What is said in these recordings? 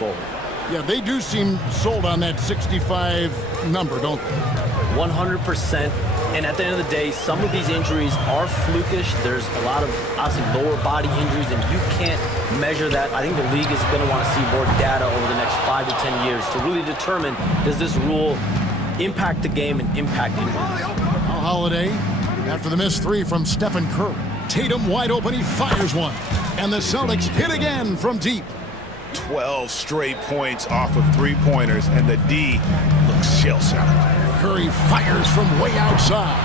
Yeah, they do seem sold on that 65 number, don't they? 100%. And at the end of the day, some of these injuries are flukish. There's a lot of, obviously, lower body injuries, and you can't measure that. I think the league is going to want to see more data over the next 5 to 10 years to really determine, does this rule impact the game and impact injuries? Holiday, after the missed three from Stephen Curry. Tatum wide open, he fires one. And the Celtics hit again from deep. 12 straight points off of three-pointers, and the D looks shell-shocked. Curry fires from way outside.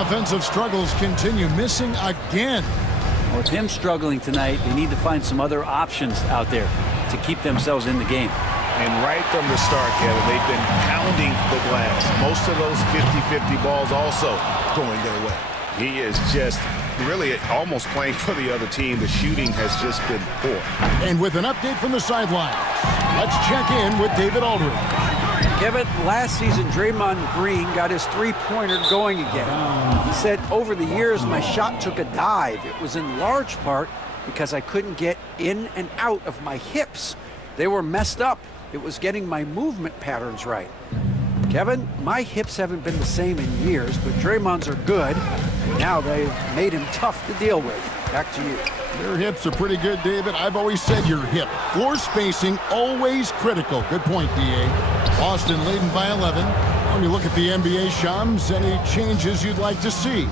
Offensive struggles continue, missing again. With him struggling tonight, they need to find some other options out there to keep themselves in the game. And right from the start, Kevin, they've been pounding the glass. Most of those 50-50 balls also going their way. He is just really almost playing for the other team. The shooting has just been poor. And with an update from the sidelines, let's check in with David Aldridge. Kevin, last season, Draymond Green got his three-pointer going again. He said, over the years, my shot took a dive. It was in large part because I couldn't get in and out of my hips. They were messed up. It was getting my movement patterns right. Kevin, my hips haven't been the same in years, but Draymond's are good. Now they've made him tough to deal with. Back to you. Your hips are pretty good, David. I've always said your hip. Floor spacing, always critical. Good point, D.A. Boston leading by 11. When you look at the NBA, Shams, any changes you'd like to see?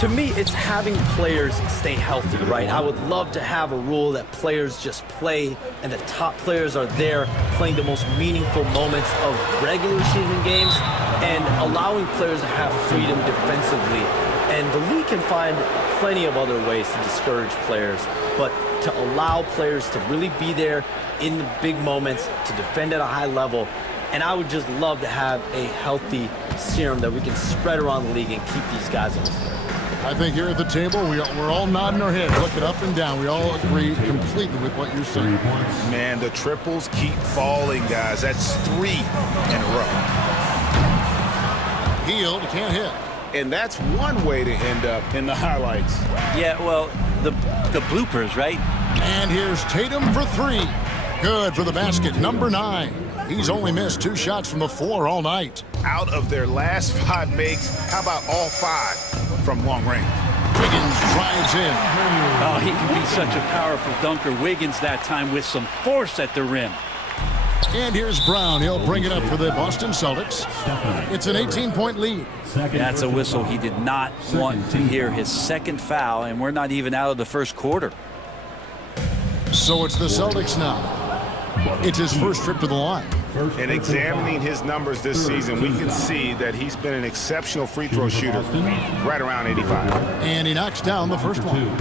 To me, it's having players stay healthy, right? I would love to have a rule that players just play and the top players are there playing the most meaningful moments of regular season games and allowing players to have freedom defensively. And the league can find plenty of other ways to discourage players, but to allow players to really be there in the big moments, to defend at a high level. And I would just love to have a healthy serum that we can spread around the league and keep these guys on the floor. I think here at the table, we're all nodding our heads, looking up and down. We all agree completely with what you're saying. Man, the triples keep falling, guys. That's 3 in a row. Healed, can't hit. And that's one way to end up in the highlights. Yeah, well, the bloopers, right? And here's Tatum for three. Good for the basket, number 9. He's only missed 2 shots from the floor all night. Out of their last 5 makes, how about all 5 from long range? Wiggins drives in. Oh, he can be such a powerful dunker. Wiggins that time with some force at the rim. And here's Brown. He'll bring it up for the Boston Celtics. It's an 18-point lead. That's a whistle. He did not want to hear his second foul, and we're not even out of the first quarter. So it's the Celtics now. It's his first trip to the line. And examining his numbers this season, we can see that he's been an exceptional free throw shooter, right around 85. And he knocks down the first one.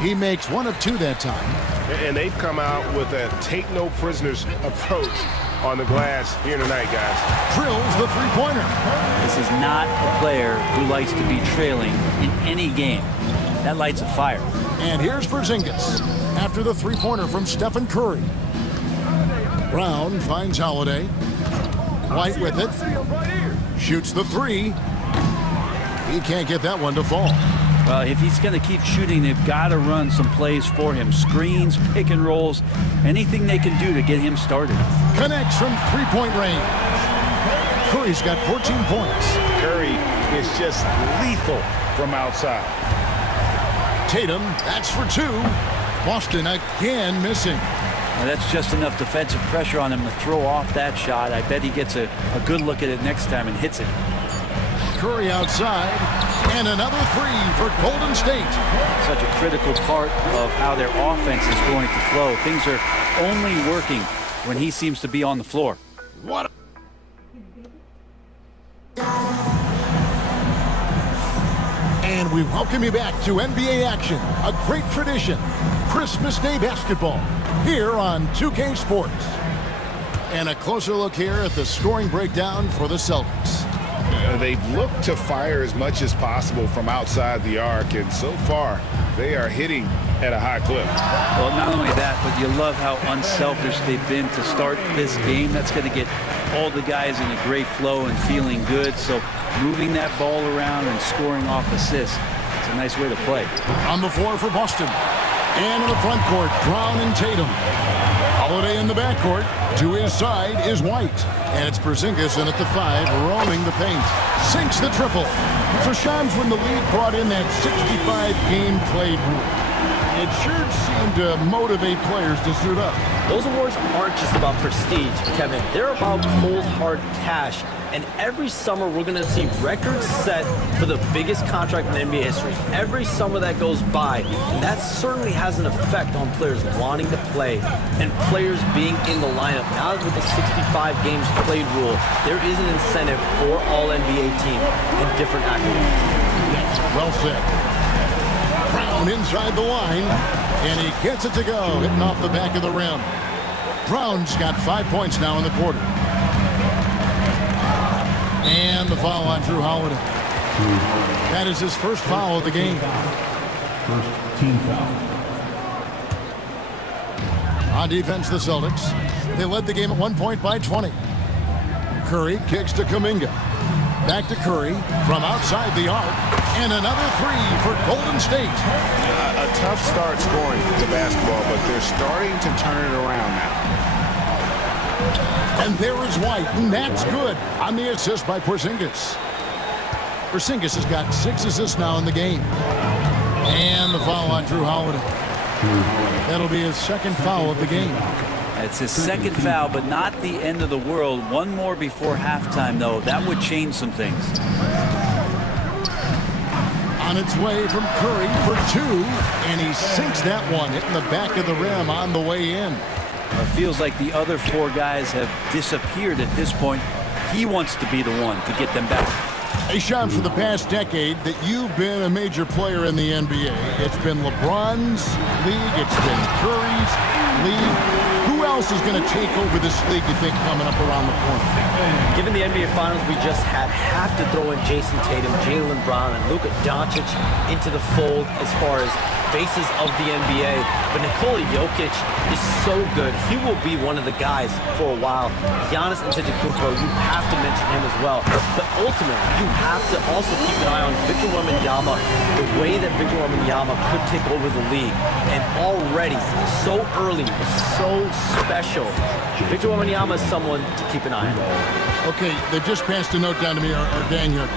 He makes 1 of 2 that time. And they've come out with a take-no-prisoners approach on the glass here tonight, guys. Drills the three-pointer. This is not a player who likes to be trailing in any game. That lights a fire. And here's Porzingis after the three-pointer from Stephen Curry. Brown finds Holiday. White with it. Shoots the 3. He can't get that one to fall. Well, if he's going to keep shooting, they've got to run some plays for him. Screens, pick and rolls, anything they can do to get him started. Connects from three-point range. Curry's got 14 points. Curry is just lethal from outside. Tatum, that's for 2. Boston again missing. Now, that's just enough defensive pressure on him to throw off that shot. I bet he gets a good look at it next time and hits it. Curry outside, and another 3 for Golden State. Such a critical part of how their offense is going to flow. Things are only working when he seems to be on the floor. What? And we welcome you back to NBA action, a great tradition. Christmas Day basketball here on 2K Sports. And a closer look here at the scoring breakdown for the Celtics. They've looked to fire as much as possible from outside the arc, and so far they are hitting at a high clip. Well, not only that, but you love how unselfish they've been to start this game. That's going to get all the guys in a great flow and feeling good. So moving that ball around and scoring off assists, it's It's a nice way to play. On the floor for Boston. And in the front court, Brown and Tatum. Holiday in the backcourt. To his side is White. And it's Porzingis in at the 5, roaming the paint. Sinks the triple. So Shams, when the league brought in that 65-game played rule, it sure seemed to motivate players to suit up. Those awards aren't just about prestige, Kevin. They're about cold, hard cash. And every summer, we're going to see records set for the biggest contract in NBA history. Every summer that goes by, and that certainly has an effect on players wanting to play and players being in the lineup. Now with the 65 games played rule, there is an incentive for all NBA teams and different accolades. Well said. Brown inside the line, and he gets it to go, hitting off the back of the rim. Brown's got 5 points now in the quarter. And the foul on Drew Holiday. That is his first foul of the game. First team foul. On defense, the Celtics. They led the game at 1 point by 20. Curry kicks to Kuminga. Back to Curry from outside the arc. And another three for Golden State. A tough start scoring the basketball, but they're starting to turn it around now. And there is White, and that's good on the assist by Porzingis. Porzingis has got 6 assists now in the game. And the foul on Drew Holiday. That'll be his second foul of the game. It's his second foul, but not the end of the world. One more before halftime, though. That would change some things. On its way from Curry for 2, and he sinks that one, hitting the back of the rim on the way in. It feels like the other 4 guys have disappeared at this point. He wants to be the one to get them back. Hey, Sean, for the past decade that you've been a major player in the NBA, it's been LeBron's league, it's been Curry's league. Who else is going to take over this league, you think, coming up around the corner? Given the NBA Finals we just had, have to throw in Jason Tatum, Jaylen Brown, and Luka Doncic into the fold as far as faces of the NBA. But Nikola Jokic is so good. He will be one of the guys for a while. Giannis Antetokounmpo, you have to mention him as well. But ultimately, you have to also keep an eye on Victor Wembanyama, the way that Victor Wembanyama could take over the league. And already, so early, so special. Victor Wembanyama is someone to keep an eye on. Okay, they just passed a note down to me, or Dan here.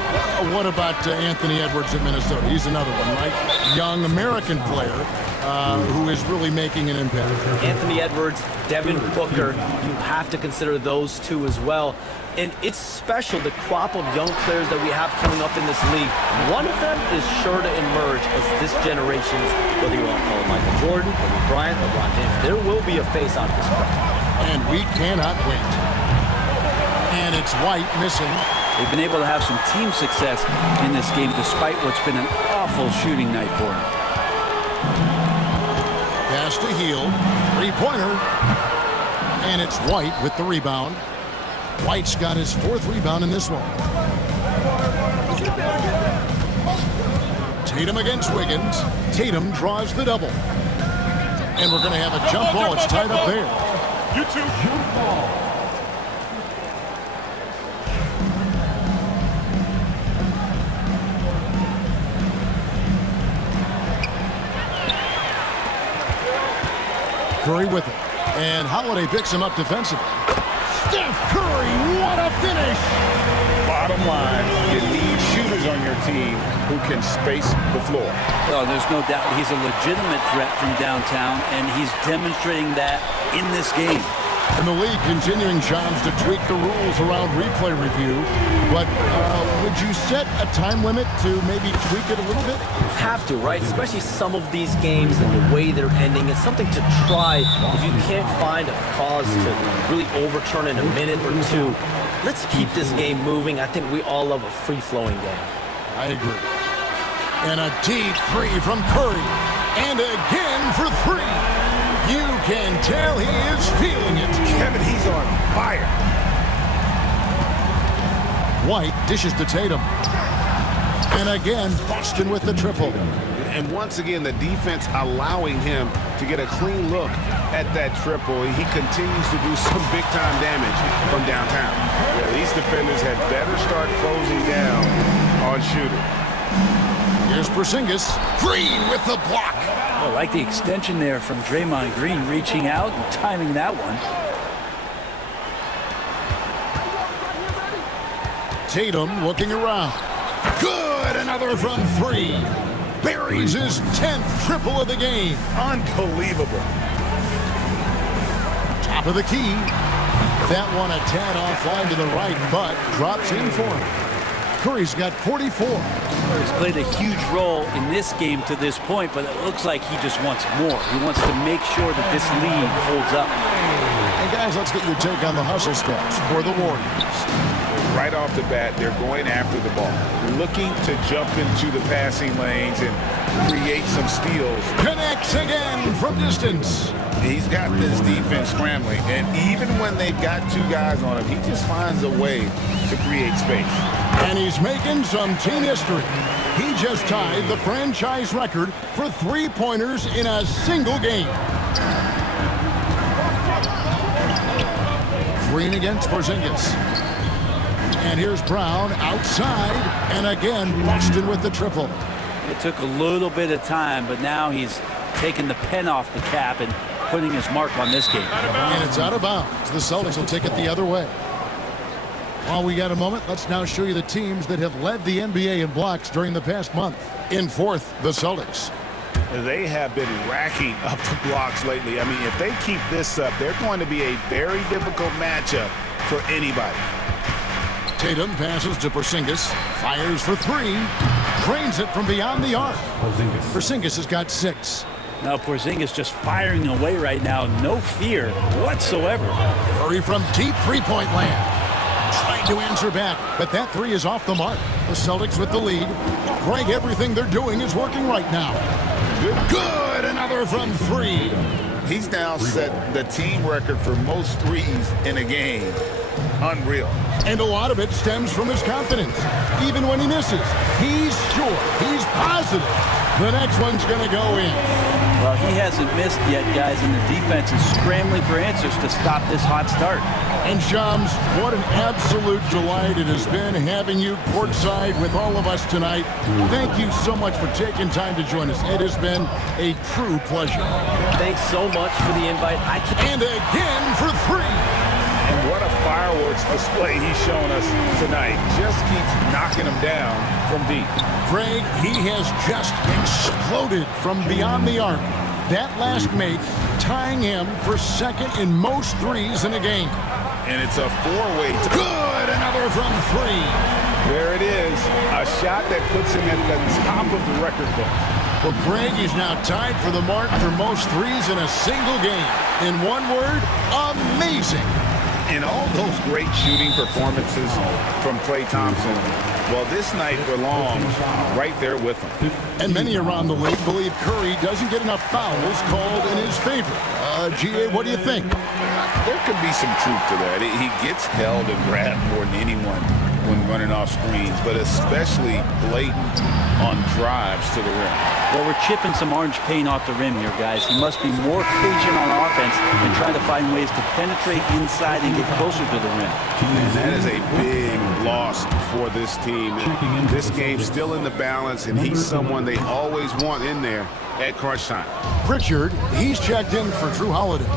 What about Anthony Edwards at Minnesota? He's another one, right? Young American player who is really making an impact. Anthony Edwards, Devin Booker, you have to consider those two as well. And it's special, the crop of young players that we have coming up in this league. One of them is sure to emerge as this generation's, whether you want to call it Michael Jordan, Kobe Bryant, LeBron James, there will be a face out of this crowd. And we cannot wait. And it's White missing. They've been able to have some team success in this game despite what's been an awful shooting night for him. Pass to Hield. Three-pointer. And it's White with the rebound. White's got his 4th rebound in this one. Tatum against Wiggins. Tatum draws the double. And we're going to have a jump ball. It's tied up there. You two, jump ball. Curry with it. And Holiday picks him up defensively. Steph Curry, what a finish! Bottom line, you need shooters on your team who can space the floor. Oh, there's no doubt he's a legitimate threat from downtown, and he's demonstrating that in this game. And the league continuing, Shams, to tweak the rules around replay review. But would you set a time limit to maybe tweak it a little bit? Have to, right? Especially some of these games and the way they're ending. It's something to try. If you can't find a cause to really overturn in a minute or two, let's keep this game moving. I think we all love a free-flowing game. I agree. And a deep 3 from Curry. And again for 3. You can tell he is feeling it. Kevin, he's on fire. White dishes to Tatum. And again, Boston with the triple. And once again, the defense allowing him to get a clean look at that triple. He continues to do some big-time damage from downtown. Yeah, these defenders had better start closing down on shooting. Here's Porzingis. Green with the block. I like the extension there from Draymond Green, reaching out and timing that one. Tatum looking around. Good, another from three. Buries his 10th triple of the game. Unbelievable. Top of the key. That one a tad offline to the right, but drops in for him. Curry's got 44. He's played a huge role in this game to this point, but it looks like he just wants more. He wants to make sure that this lead holds up. And guys, let's get your take on the hustle steps for the Warriors. Right off the bat, they're going after the ball, looking to jump into the passing lanes and create some steals. Connects again from distance. He's got this defense scrambling, and even when they've got two guys on him, he just finds a way to create space. And he's making some team history. He just tied the franchise record for three-pointers in a single game. Green against Porzingis. And here's Brown outside, and again, Boston with the triple. It took a little bit of time, but now he's taking the pen off the cap and putting his mark on this game. And it's out of bounds. The Celtics will take it the other way. While we got a moment, let's now show you the teams that have led the NBA in blocks during the past month. In fourth, the Celtics. They have been racking up the blocks lately. I mean, if they keep this up, they're going to be a very difficult matchup for anybody. Tatum passes to Porzingis, fires for three, drains it from beyond the arc. Porzingis has got 6. Now Porzingis just firing away right now, no fear whatsoever. Curry from deep three-point land. Trying to answer back, but that three is off the mark. The Celtics with the lead. Greg, everything they're doing is working right now. Good, another from three. He's now set the team record for most threes in a game. Unreal. And a lot of it stems from his confidence. Even when he misses, he's sure, he's positive the next one's going to go in. Well, he hasn't missed yet, guys, and the defense is scrambling for answers to stop this hot start. And Shams, what an absolute delight it has been having you courtside with all of us tonight. Thank you so much for taking time to join us. It has been a true pleasure. Thanks so much for the invite. And again for three. And what a fireworks display he's shown us tonight. Just keeps knocking them down from deep. Craig, he has just exploded from beyond the arc. That last make tying him for second in most threes in a game. And it's a four-way. Good, another from three. There it is, a shot that puts him at the top of the record book. Well, Craig is now tied for the mark for most threes in a single game. In one word, amazing. And all those great shooting performances from Klay Thompson, well, this night belongs right there with him. And many around the league believe Curry doesn't get enough fouls called in his favor. GA, what do you think? There could be some truth to that. He gets held and grabbed more than anyone when running off screens, but especially blatant on drives to the rim. Well, we're chipping some orange paint off the rim here, guys. He must be more patient on offense and try to find ways to penetrate inside and get closer to the rim. And that is a big loss for this team. This game's still in the balance, and he's someone they always want in there at crunch time. Pritchard, he's checked in for Drew Holiday.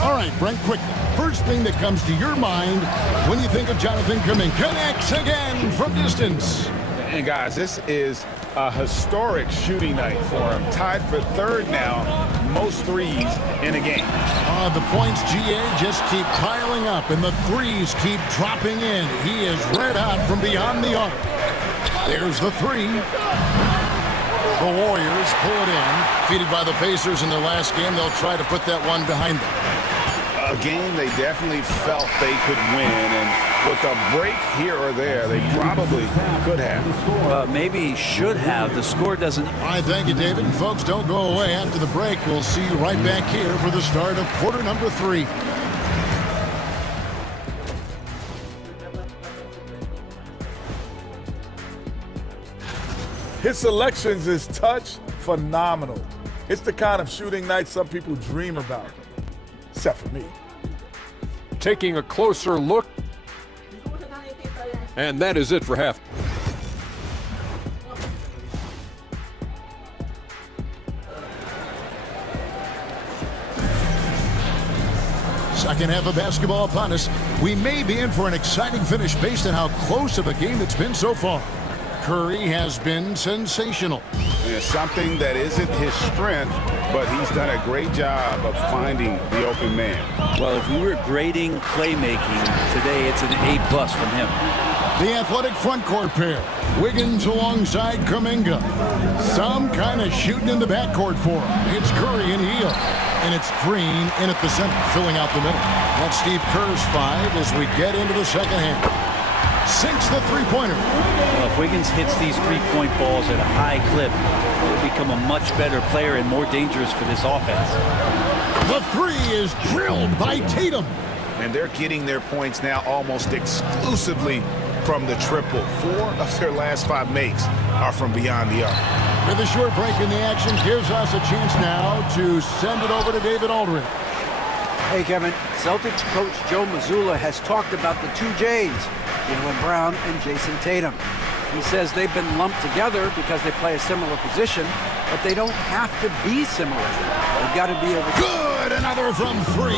All right, Brent, quickly. First thing that comes to your mind when you think of Jonathan Kuminga. Connects again from distance. And guys, this is a historic shooting night for him. Tied for third now, most threes in a game. The points, GA, just keep piling up, and the threes keep dropping in. He is red hot from beyond the arc. There's the three. The Warriors pull it in. Defeated by the Pacers in their last game, they'll try to put that one behind them. A game they definitely felt they could win, and with a break here or there, they probably could have. Maybe should have. The score doesn't. All right, thank you, David. And folks, don't go away. After the break, we'll see you right back here for the start of quarter number 3. His selections is touch phenomenal. It's the kind of shooting night some people dream about, except for me. Taking a closer look, and that is it for half. Second half of basketball upon us. We may be in for an exciting finish based on how close of a game it's been so far. Curry has been sensational. It's something that isn't his strength, but he's done a great job of finding the open man. Well, if we were grading playmaking today, it's an A+ from him. The athletic front court pair. Wiggins alongside Kuminga. Some kind of shooting in the backcourt for him. It's Curry and Hill. And it's Green in at the center, filling out the middle. That's Steve Kerr's 5 as we get into the second half. Sinks the three-pointer. Well, if Wiggins hits these three-point balls at a high clip, he'll become a much better player and more dangerous for this offense. The three is drilled by Tatum. And they're getting their points now almost exclusively from the triple. 4 of their last 5 makes are from beyond the arc. With a short break in the action, gives us a chance now to send it over to David Aldridge. Hey, Kevin. Celtics coach Joe Mazzulla has talked about the two J's, Jaylen Brown and Jason Tatum. He says they've been lumped together because they play a similar position, but they don't have to be similar. They've got to be able to... Good! Another from 3.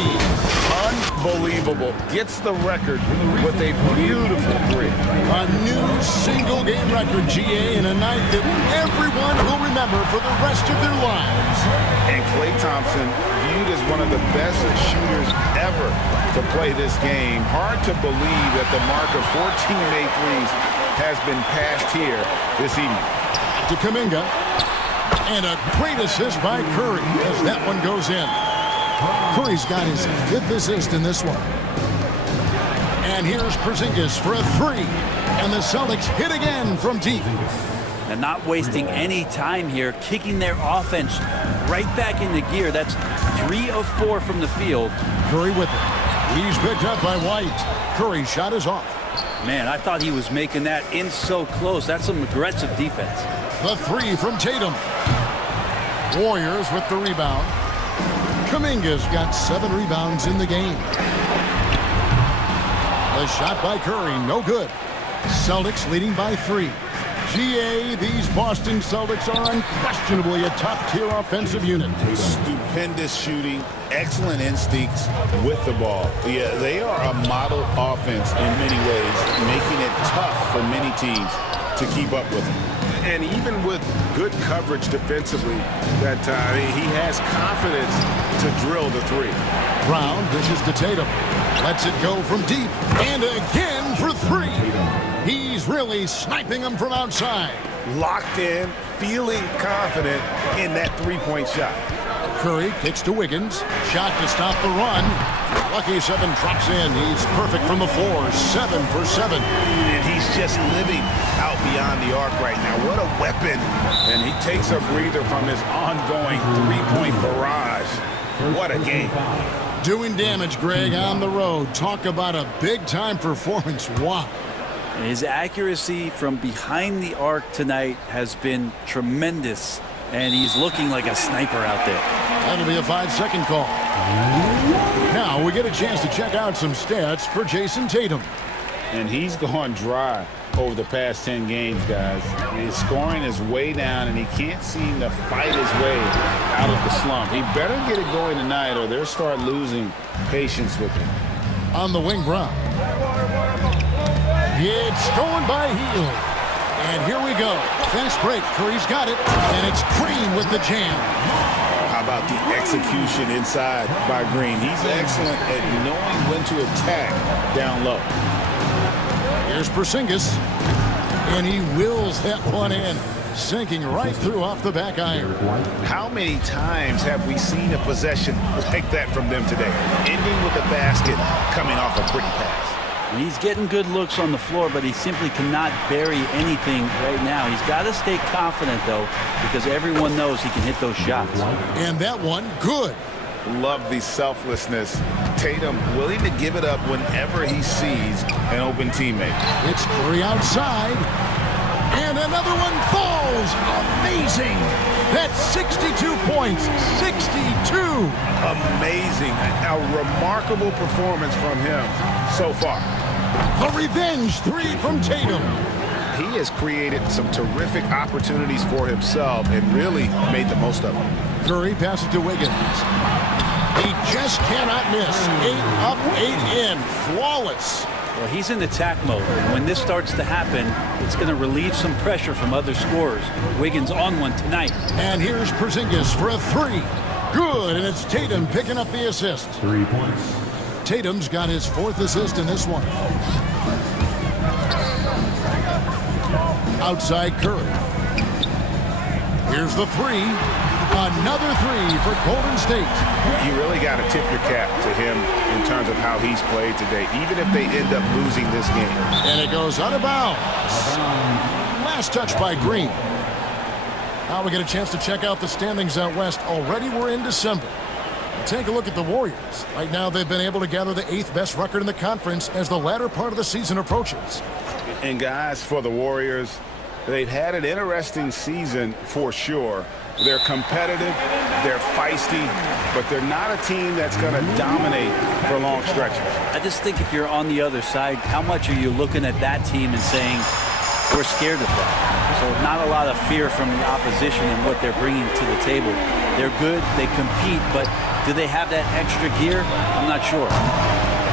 Unbelievable. Gets the record with a beautiful three. A new single-game record, GA, in a night that everyone will remember for the rest of their lives. And Klay Thompson, viewed as one of the best shooters ever to play this game. Hard to believe that the mark of 14-made threes has been passed here this evening. To Kuminga. And a great assist by Curry as that one goes in. Curry's got his 5th assist in this one. And here's Porzingis for a 3. And the Celtics hit again from deep. And not wasting any time here, kicking their offense right back into gear. That's 3 of 4 from the field. Curry with it. He's picked up by White. Curry's shot is off. Man, I thought he was making that in so close. That's some aggressive defense. The 3 from Tatum. Warriors with the rebound. Kuminga's got 7 rebounds in the game. The shot by Curry, no good. Celtics leading by 3. GA, these Boston Celtics are unquestionably a top-tier offensive unit. Stupendous shooting, excellent instincts with the ball. Yeah, they are a model offense in many ways, making it tough for many teams to keep up with them. And even with good coverage defensively that time, he has confidence to drill the 3. Brown dishes to Tatum. Lets it go from deep. And again for 3. He's really sniping them from outside. Locked in, feeling confident in that 3-point shot. Curry kicks to Wiggins. Shot to stop the run. Lucky 7 drops in. He's perfect from the floor. 7 for 7. And he's just living out beyond the arc right now. What a weapon. And he takes a breather from his ongoing 3-point barrage. What a game. Doing damage, Greg, on the road. Talk about a big-time performance. Wow. His accuracy from behind the arc tonight has been tremendous, and he's looking like a sniper out there. That'll be a 5-second call. Now we get a chance to check out some stats for Jason Tatum. And he's gone dry over the past 10 games, guys. His scoring is way down, and he can't seem to fight his way out of the slump. He better get it going tonight, or they'll start losing patience with him. On the wing, Brown. It's stolen by Hill. And here we go. Fast break. Curry's got it. And it's Green with the jam. How about the execution inside by Green? He's excellent at knowing when to attack down low. Here's Porzingis. And he wills that one in. Sinking right through off the back iron. How many times have we seen a possession like that from them today? Ending with a basket coming off a pretty pass. He's getting good looks on the floor, but he simply cannot bury anything right now. He's got to stay confident, though, because everyone knows he can hit those shots. And that one, good. Love the selflessness. Tatum willing to give it up whenever he sees an open teammate. It's Curry outside. And another one falls. Amazing. That's 62 points. 62. Amazing. A remarkable performance from him so far. The revenge 3 from Tatum. He has created some terrific opportunities for himself and really made the most of them. Curry passes to Wiggins. He just cannot miss. 8 up, 8 in. Flawless. Well, he's in attack mode. When this starts to happen, it's going to relieve some pressure from other scorers. Wiggins on one tonight. And here's Porzingis for a 3. Good, and it's Tatum picking up the assist. 3 points. Tatum's got his 4th assist in this one. Outside Curry. Here's the 3. Another 3 for Golden State. You really got to tip your cap to him in terms of how he's played today, even if they end up losing this game. And it goes out of bounds. Last touch by Green. Now we get a chance to check out the standings out west. Already we're in December. Take a look at the Warriors. Right now they've been able to gather the 8th best record in the conference as the latter part of the season approaches. And guys, for the Warriors, they've had an interesting season for sure. They're competitive, they're feisty, but they're not a team that's going to dominate for long stretches. I just think if you're on the other side, how much are you looking at that team and saying, we're scared of that? So not a lot of fear from the opposition and what they're bringing to the table. They're good, they compete, but do they have that extra gear? I'm not sure.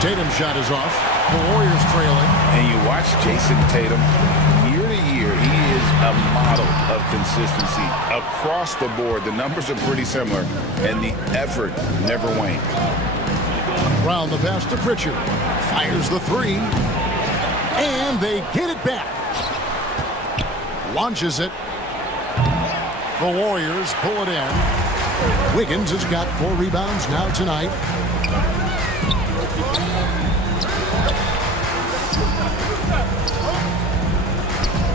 Tatum's shot is off. The Warriors trailing. And you watch Jason Tatum, year to year, he is a model of consistency. Across the board, the numbers are pretty similar, and the effort never wanes. Round the pass to Pritchard. Fires the 3. And they get it back. Launches it. The Warriors pull it in. Wiggins has got 4 rebounds now tonight.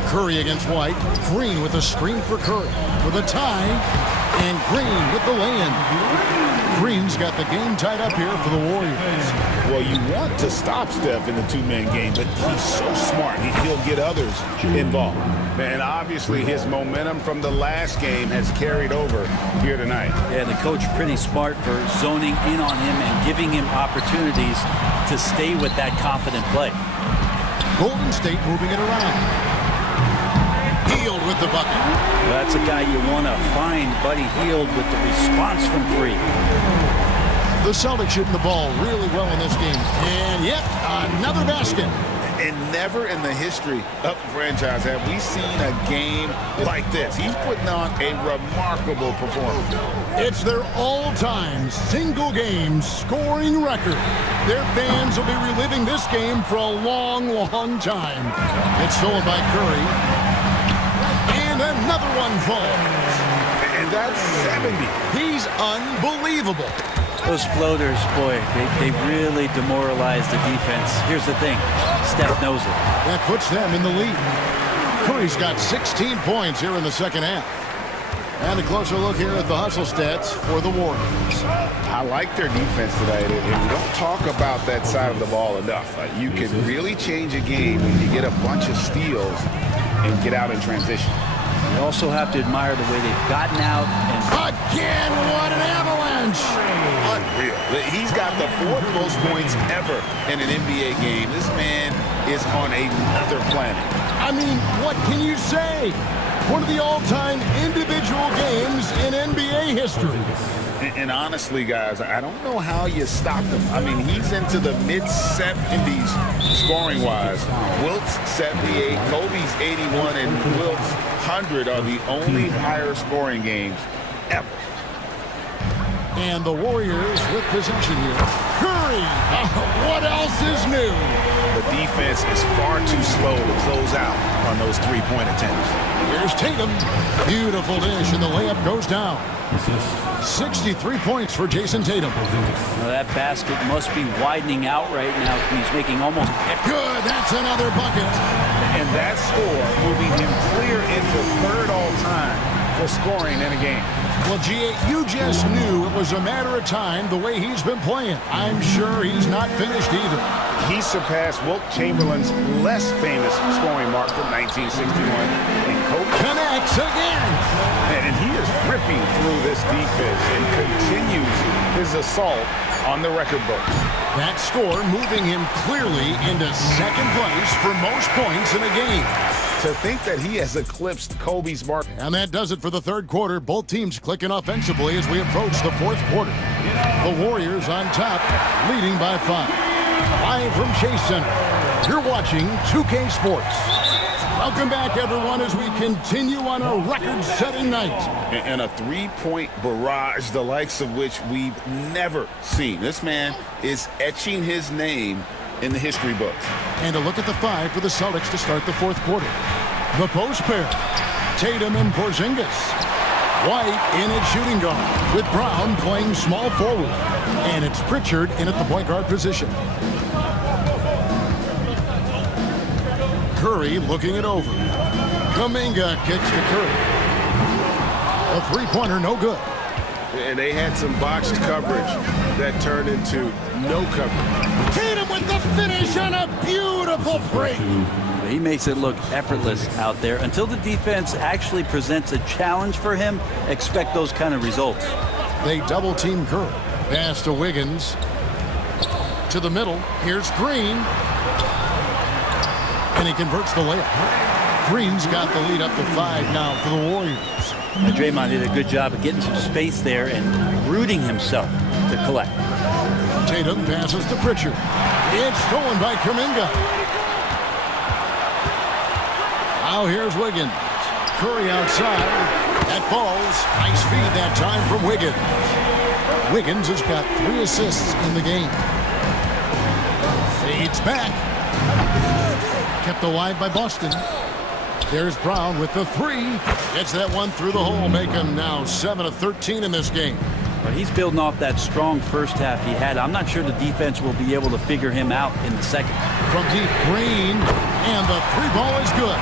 Curry against White. Green with a screen for Curry. For the tie. And Green with the lay-in. Green's got the game tied up here for the Warriors. Well, you want to stop Steph in the 2-man game, but he's so smart. He'll get others involved. And obviously his momentum from the last game has carried over here tonight. Yeah, the coach pretty smart for zoning in on him and giving him opportunities to stay with that confident play. Golden State moving it around. Hield with the bucket. Well, that's a guy you want to find, Buddy Hield, with the response from 3. The Celtics shooting the ball really well in this game. And yet, another basket. And never in the history of the franchise have we seen a game like this. He's putting on a remarkable performance. It's their all-time single-game scoring record. Their fans will be reliving this game for a long, long time. It's stolen by Curry. And another one falls. And that's 70. He's unbelievable. Those floaters, boy, they really demoralize the defense. Here's the thing, Steph knows it. That puts them in the lead. Curry's got 16 points here in the second half. And a closer look here at the hustle stats for the Warriors. I like their defense tonight, and we don't talk about that side of the ball enough. You can really change a game when you get a bunch of steals and get out in transition. You also have to admire the way they've gotten out. And again, what an avalanche! Unreal. He's got the 4th most points ever in an NBA game. This man is on another planet. I mean, what can you say? One of the all-time individual games in NBA history. And honestly, guys, I don't know how you stop him. I mean, he's into the mid-70s scoring-wise. Wilt's 78, Kobe's 81, and Wilt's 100 are the only higher scoring games ever. And the Warriors with possession here. Curry! What else is new? The defense is far too slow to close out on those 3-point attempts. Here's Tatum. Beautiful dish, and the layup goes down. 63 points for Jason Tatum. Now that basket must be widening out right now. He's making almost... Good, that's another bucket. And that score moving him clear into 3rd all-time for scoring in a game. Well, G.A., you just knew it was a matter of time the way he's been playing. I'm sure he's not finished either. He surpassed Wilt Chamberlain's less famous scoring mark from 1961. And Kobe connects again. And he is ripping through this defense and continues his assault on the record book. That score moving him clearly into 2nd place for most points in a game. To think that he has eclipsed Kobe's mark. And that does it for the 3rd quarter. Both teams clicking offensively as we approach the 4th quarter. The Warriors on top, leading by 5. Live from Chase Center, you're watching 2K Sports. Welcome back, everyone, as we continue on a record-setting night. And a three-point barrage, the likes of which we've never seen. This man is etching his name in the history books. And a look at the 5 for the Celtics to start the fourth quarter. The post pair, Tatum and Porzingis. White in at shooting guard, with Brown playing small forward. And it's Pritchard in at the point guard position. Curry looking it over. Kuminga kicks to Curry. A three-pointer, no good. And they had some botched coverage that turned into no coverage. Tatum with the finish on a beautiful break. He makes it look effortless out there. Until the defense actually presents a challenge for him, expect those kind of results. They double-team Curry. Pass to Wiggins. To the middle. Here's Green. And he converts the layup. Green's got the lead up to 5 now for the Warriors. And Draymond did a good job of getting some space there and rooting himself to collect. Tatum passes to Pritchard. It's stolen by Kuminga. Now here's Wiggins. Curry outside. That falls. Nice feed that time from Wiggins. Wiggins has got 3 assists in the game. Fades back. Kept alive by Boston. There's Brown with the 3. Gets that one through the hole. Make him now 7 of 13 in this game. But he's building off that strong first half he had. I'm not sure the defense will be able to figure him out in the second. From deep, Green. And the 3 ball is good.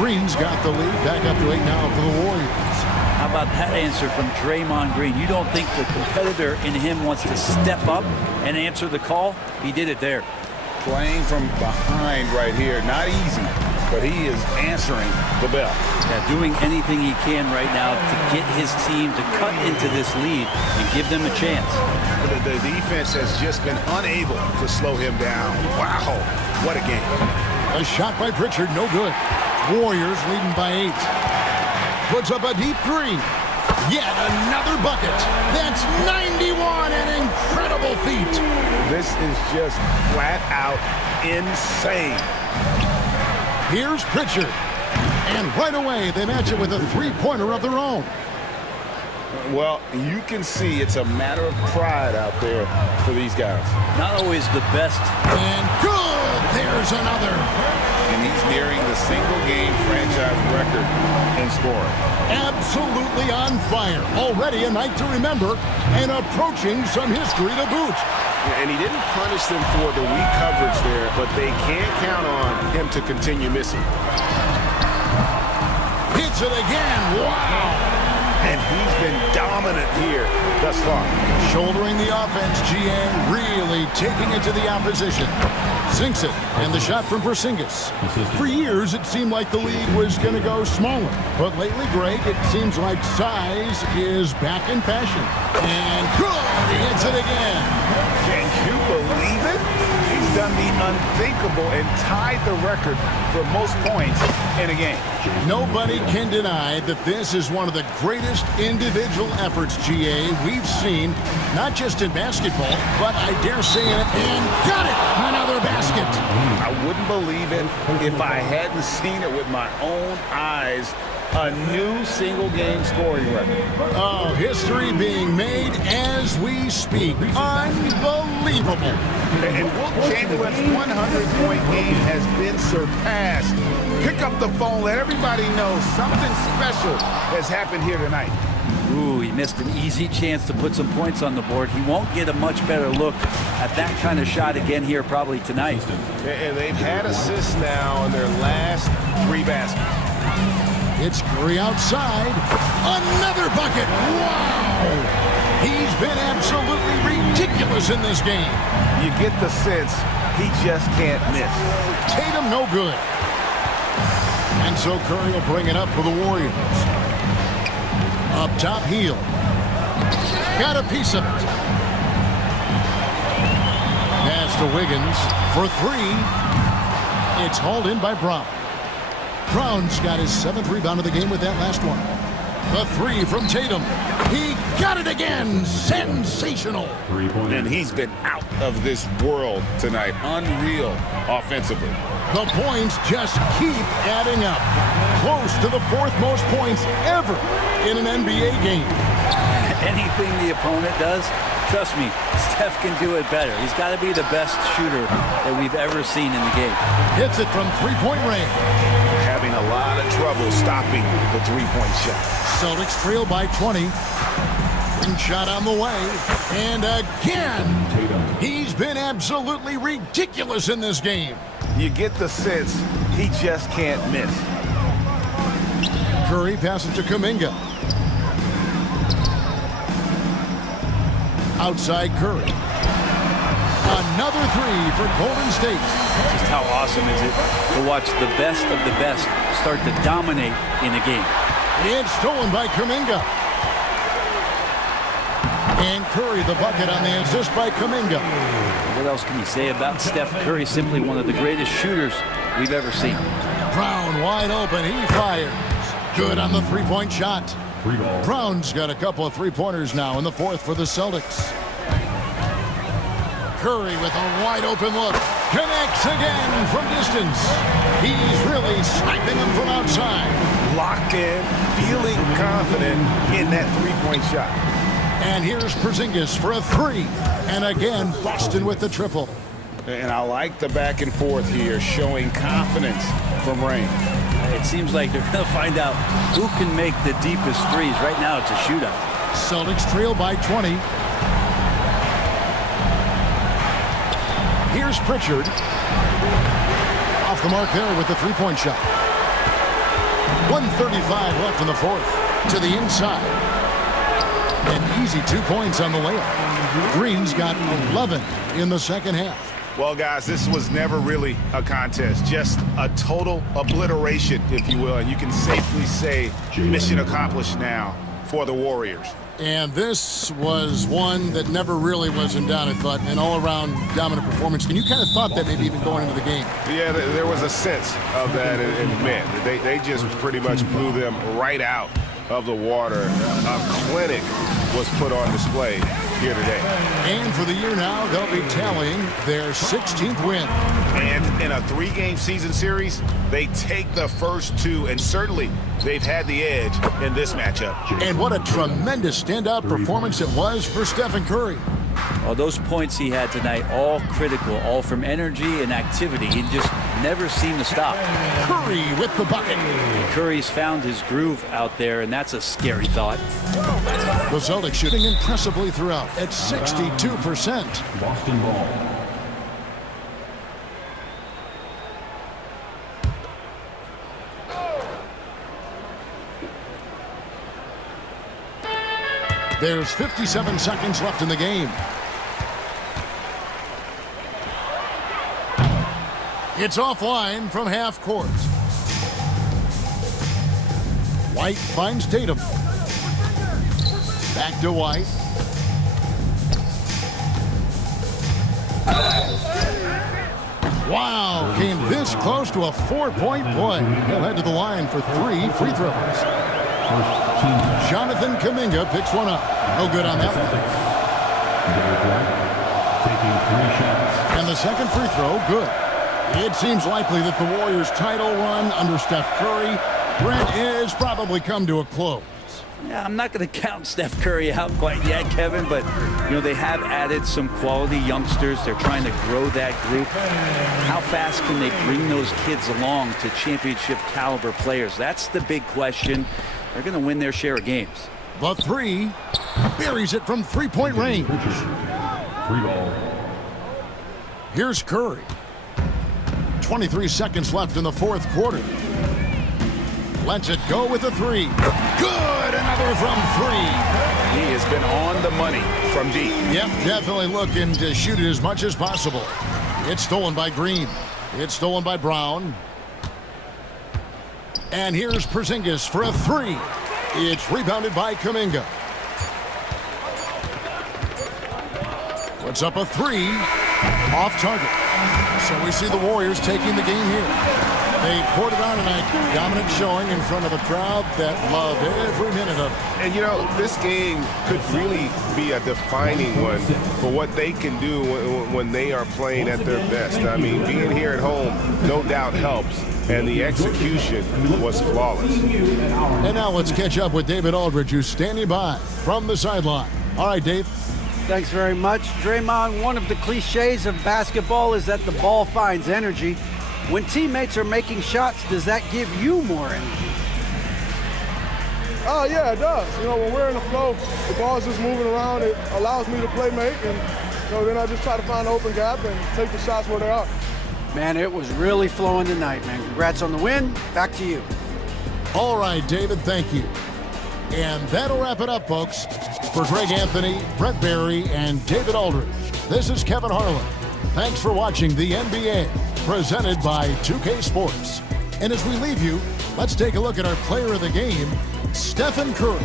Green's got the lead. Back up to 8 now for the Warriors. How about that answer from Draymond Green? You don't think the competitor in him wants to step up and answer the call? He did it there. Playing from behind right here, not easy, but he is answering the bell. Yeah, doing anything he can right now to get his team to cut into this lead and give them a chance. The defense has just been unable to slow him down. Wow, what a game. A shot by Pritchard, no good. Warriors leading by 8. Puts up a deep 3. Yet another bucket. That's 91, an incredible feat. This is just flat out insane. Here's Pritchard. And right away, they match it with a 3-pointer of their own. Well, you can see it's a matter of pride out there for these guys. Not always the best. And good! There's another. And he's nearing the single-game franchise record in scoring. Absolutely on fire. Already a night to remember and approaching some history to boot. And he didn't punish them for the weak coverage there, but they can't count on him to continue missing. Hits it again. Wow. And he's been dominant here thus far. Shouldering the offense, GA really taking it to the opposition. Sinks it, and the shot from Porzingis. For years, it seemed like the league was going to go smaller. But lately, Greg, it seems like size is back in fashion. And good! He hits it again. Can you believe it? He's done the unthinkable and tied the record for most points in a game. Nobody can deny that this is one of the greatest individual efforts, GA, we've seen, not just in basketball, but I dare say in it, and got it! Another basket! I wouldn't believe it if I hadn't seen it with my own eyes. A new single-game scoring record. Oh, history being made as we speak. Unbelievable. And Wilt Chamberlain's 100-point game has been surpassed. Pick up the phone, let everybody know something special has happened here tonight. Ooh, he missed an easy chance to put some points on the board. He won't get a much better look at that kind of shot again here probably tonight. And they've had assists now in their last 3 baskets. It's Curry outside. Another bucket. Wow. He's been absolutely ridiculous in this game. You get the sense he just can't miss. Tatum no good. And so Curry will bring it up for the Warriors. Up top, Heel. Got a piece of it. Pass to Wiggins for 3. It's hauled in by Brown. Brown's got his 7th rebound of the game with that last one. The 3 from Tatum. He got it again. Sensational. 3 point. And he's been out of this world tonight. Unreal offensively. The points just keep adding up. Close to the 4th most points ever in an NBA game. Anything the opponent does, trust me, Steph can do it better. He's got to be the best shooter that we've ever seen in the game. Hits it from three-point range. Having a lot of trouble stopping the three-point shot. Celtics trail by 20. Ring shot on the way. And again, he's been absolutely ridiculous in this game. You get the sense he just can't miss. Curry passes to Kuminga. Outside Curry. Another three for Golden State. Just how awesome is it to watch the best of the best start to dominate in a game. It's stolen by Kuminga. And Curry the bucket on the assist by Kuminga. What else can you say about Steph Curry? Simply one of the greatest shooters we've ever seen. Brown wide open. He fires. Good on the three-point shot. Free ball. Brown's got a couple of three-pointers now in the 4th for the Celtics. Curry with a wide open look. Connects again from distance. He's really sniping him from outside. Locked in, feeling confident in that three-point shot. And here's Porzingis for a three. And again, Boston with the triple. And I like the back and forth here, showing confidence from Rain. It seems like they're going to find out who can make the deepest threes. Right now, it's a shootout. Celtics trail by 20. Here's Pritchard. Off the mark there with the three-point shot. 1:35 left in the 4th. To the inside. An easy 2 points on the layup. Green's got 11 in the second half. Well, guys, this was never really a contest, just a total obliteration, if you will. And you can safely say mission accomplished now for the Warriors. And this was one that never really was in doubt, I thought, an all-around dominant performance. And you kind of thought that maybe even going into the game. Yeah, there was a sense of that in men. They just pretty much blew them right out of the water. A clinic was put on display here today. And for the year now, they'll be tallying their 16th win. And in a 3-game season series, they take the first 2, and certainly they've had the edge in this matchup. And what a tremendous standout performance it was for Stephen Curry. Well, those points he had tonight, all critical, all from energy and activity. He just never seemed to stop. Curry with the bucket. Curry's found his groove out there, and that's a scary thought. The Celtics shooting impressively throughout at 62%. Boston ball. There's 57 seconds left in the game. It's offline from half court. White finds Tatum. Back to White. Wow, came this close to a 4-point play. He'll head to the line for 3 free throws. First team foul. Jonathan Kuminga picks one up. No good on that one. Derek White taking 3 shots. And the second free throw, good. It seems likely that the Warriors' title run under Steph Curry, Brent, is probably come to a close. Yeah, I'm not going to count Steph Curry out quite yet, Kevin, but, you know, they have added some quality youngsters. They're trying to grow that group. How fast can they bring those kids along to championship caliber players? That's the big question. They're going to win their share of games. The three buries it from three-point range. Free ball. Here's Curry. 23 seconds left in the 4th quarter. Lets it go with a three. Good, another from 3. He has been on the money from deep. Yep, definitely looking to shoot it as much as possible. It's stolen by Green. It's stolen by Brown. And here's Porzingis for a 3. It's rebounded by Kuminga. Puts up a 3. Off target. So we see the Warriors taking the game here. They poured it on tonight. Dominant showing in front of a crowd that loved every minute of it. And, you know, this game could really be a defining one for what they can do when they are playing at their best. I mean, being here at home no doubt helps, and the execution was flawless. And now let's catch up with David Aldridge, who's standing by from the sideline. All right, Dave. Thanks very much. Draymond, one of the cliches of basketball is that the ball finds energy. When teammates are making shots, does that give you more energy? Yeah, it does. You know, when we're in the flow, the ball's just moving around. It allows me to play make, and then I just try to find an open gap and take the shots where they are. Man, it was really flowing tonight, man. Congrats on the win. Back to you. All right, David, thank you. And that'll wrap it up, folks. For Greg Anthony, Brett Barry, and David Aldridge, this is Kevin Harlan. Thanks for watching the NBA, presented by 2K Sports. And as we leave you, let's take a look at our player of the game, Stephen Curry.